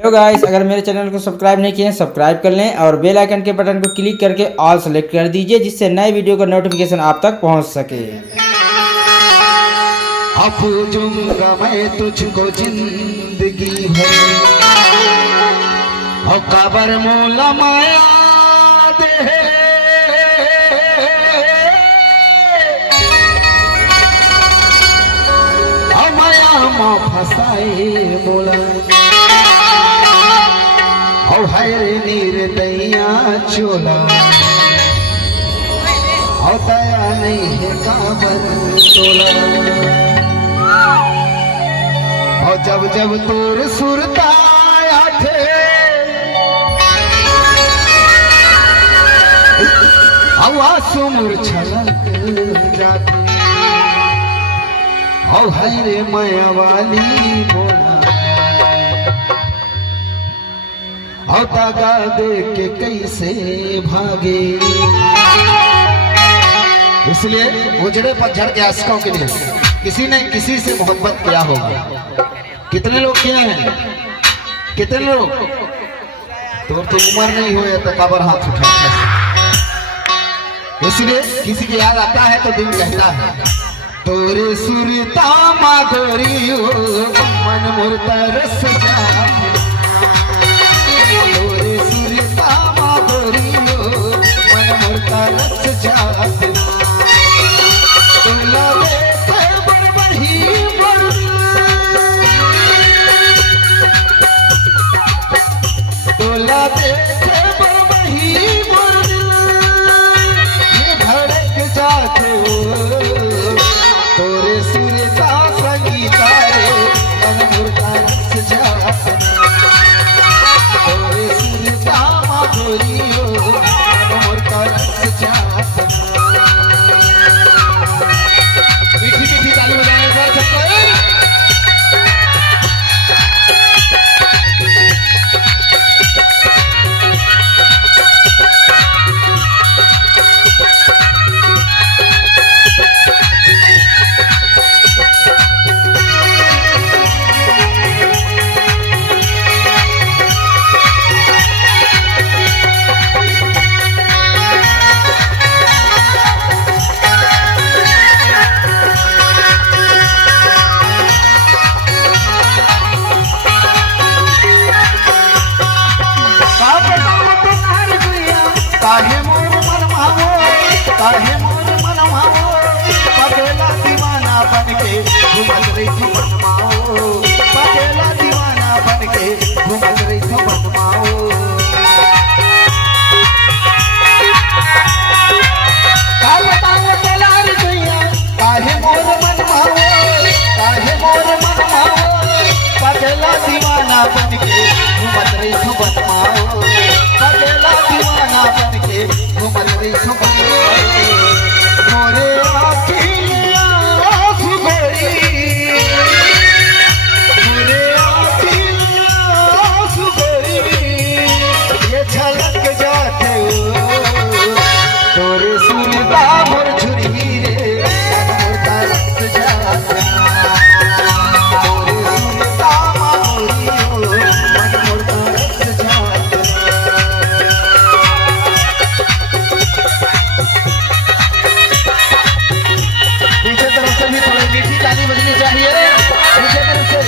Hello guys, अगर मेरे channel को सब्सक्राइब नहीं किए हैं सब्सक्राइब कर लें और बेल आइकन के बटन को क्लिक करके ऑल सेलेक्ट कर दीजिए, जिससे नए वीडियो का नोटिफिकेशन आप तक पहुंच सके। अपूजूंगा मैं तुझको जिंदगी भर, और कबर मोला माया दे, और माया माँ फसाए मोला, और हरे निर्दया चोला, और दया नहीं है काबर तोला, और जब जब तोर सुरता थे आंसू मूर्छलक जाते, और हरे माया वाली बोला, और दागा दे के कैसे भागे। इसलिए उजड़े पतझड़ के आशिकों के लिए किसी ने किसी से मोहब्बत किया होगा। कितने लोग किए हैं? कितने लोग? तो उम्र नहीं हो तो कबर हाथ उठा। इसलिए किसी की याद आता है तो दिल कहता है, तोरे सुरता माधुरी हो मन मुर्ता रस जा, तोरे सुरता माधुरी हो मन मुर्ता रस जा, तुला देखे बड़बड़ी तुला देखे बड़बड़ी ये धड़क जाते हो, तोरे सुरता संगीता रे मन मुर्ता रस जा, तोरे सुरता माधुरी हो मन मुर्ता रस जा। मीठी मीठी ताली बजाने पर सबको काहे मोर मन भावो, काहे मोर मन भावो, पगला दीवाना बनके घूमत रही थी बनमाओ, पगला दीवाना बनके घूमत रही थी बनमाओ। काहे तांग तलार गैया, काहे मोर मन भावो, काहे मोर मन भावो, पगला दीवाना बनके घूमत रही थी बनमाओ, पगला दीवाना बनके घूमत रही थी बनमाओ। मोरे आँखियाँ आँसू भरी, मोरे आँखियाँ आँसू भरी, ये झलक जाते हो, तोरे सुरता मोर झुरी रे मन मुर्ता रस जाता, तोरे सुरता माधुरी हो मन मुर्ता रस जाता। पीछे तरफ से भी थोड़ी मीठी ताली बजनी चाहिए, पीछे तरफ से।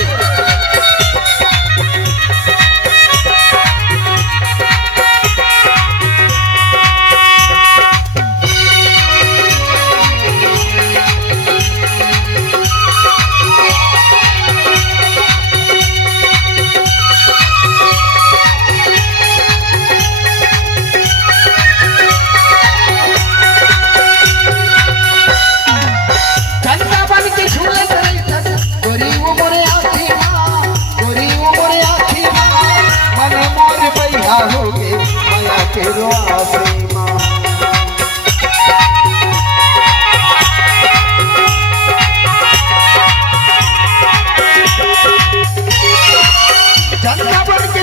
चंदा बन के झूलत रही थस, गोरी उमरे आँखी माँ, गोरी उमरे आँखी माँ, मन मोर बैहा हो गे माया के रोआसी माँ। चंदा बन के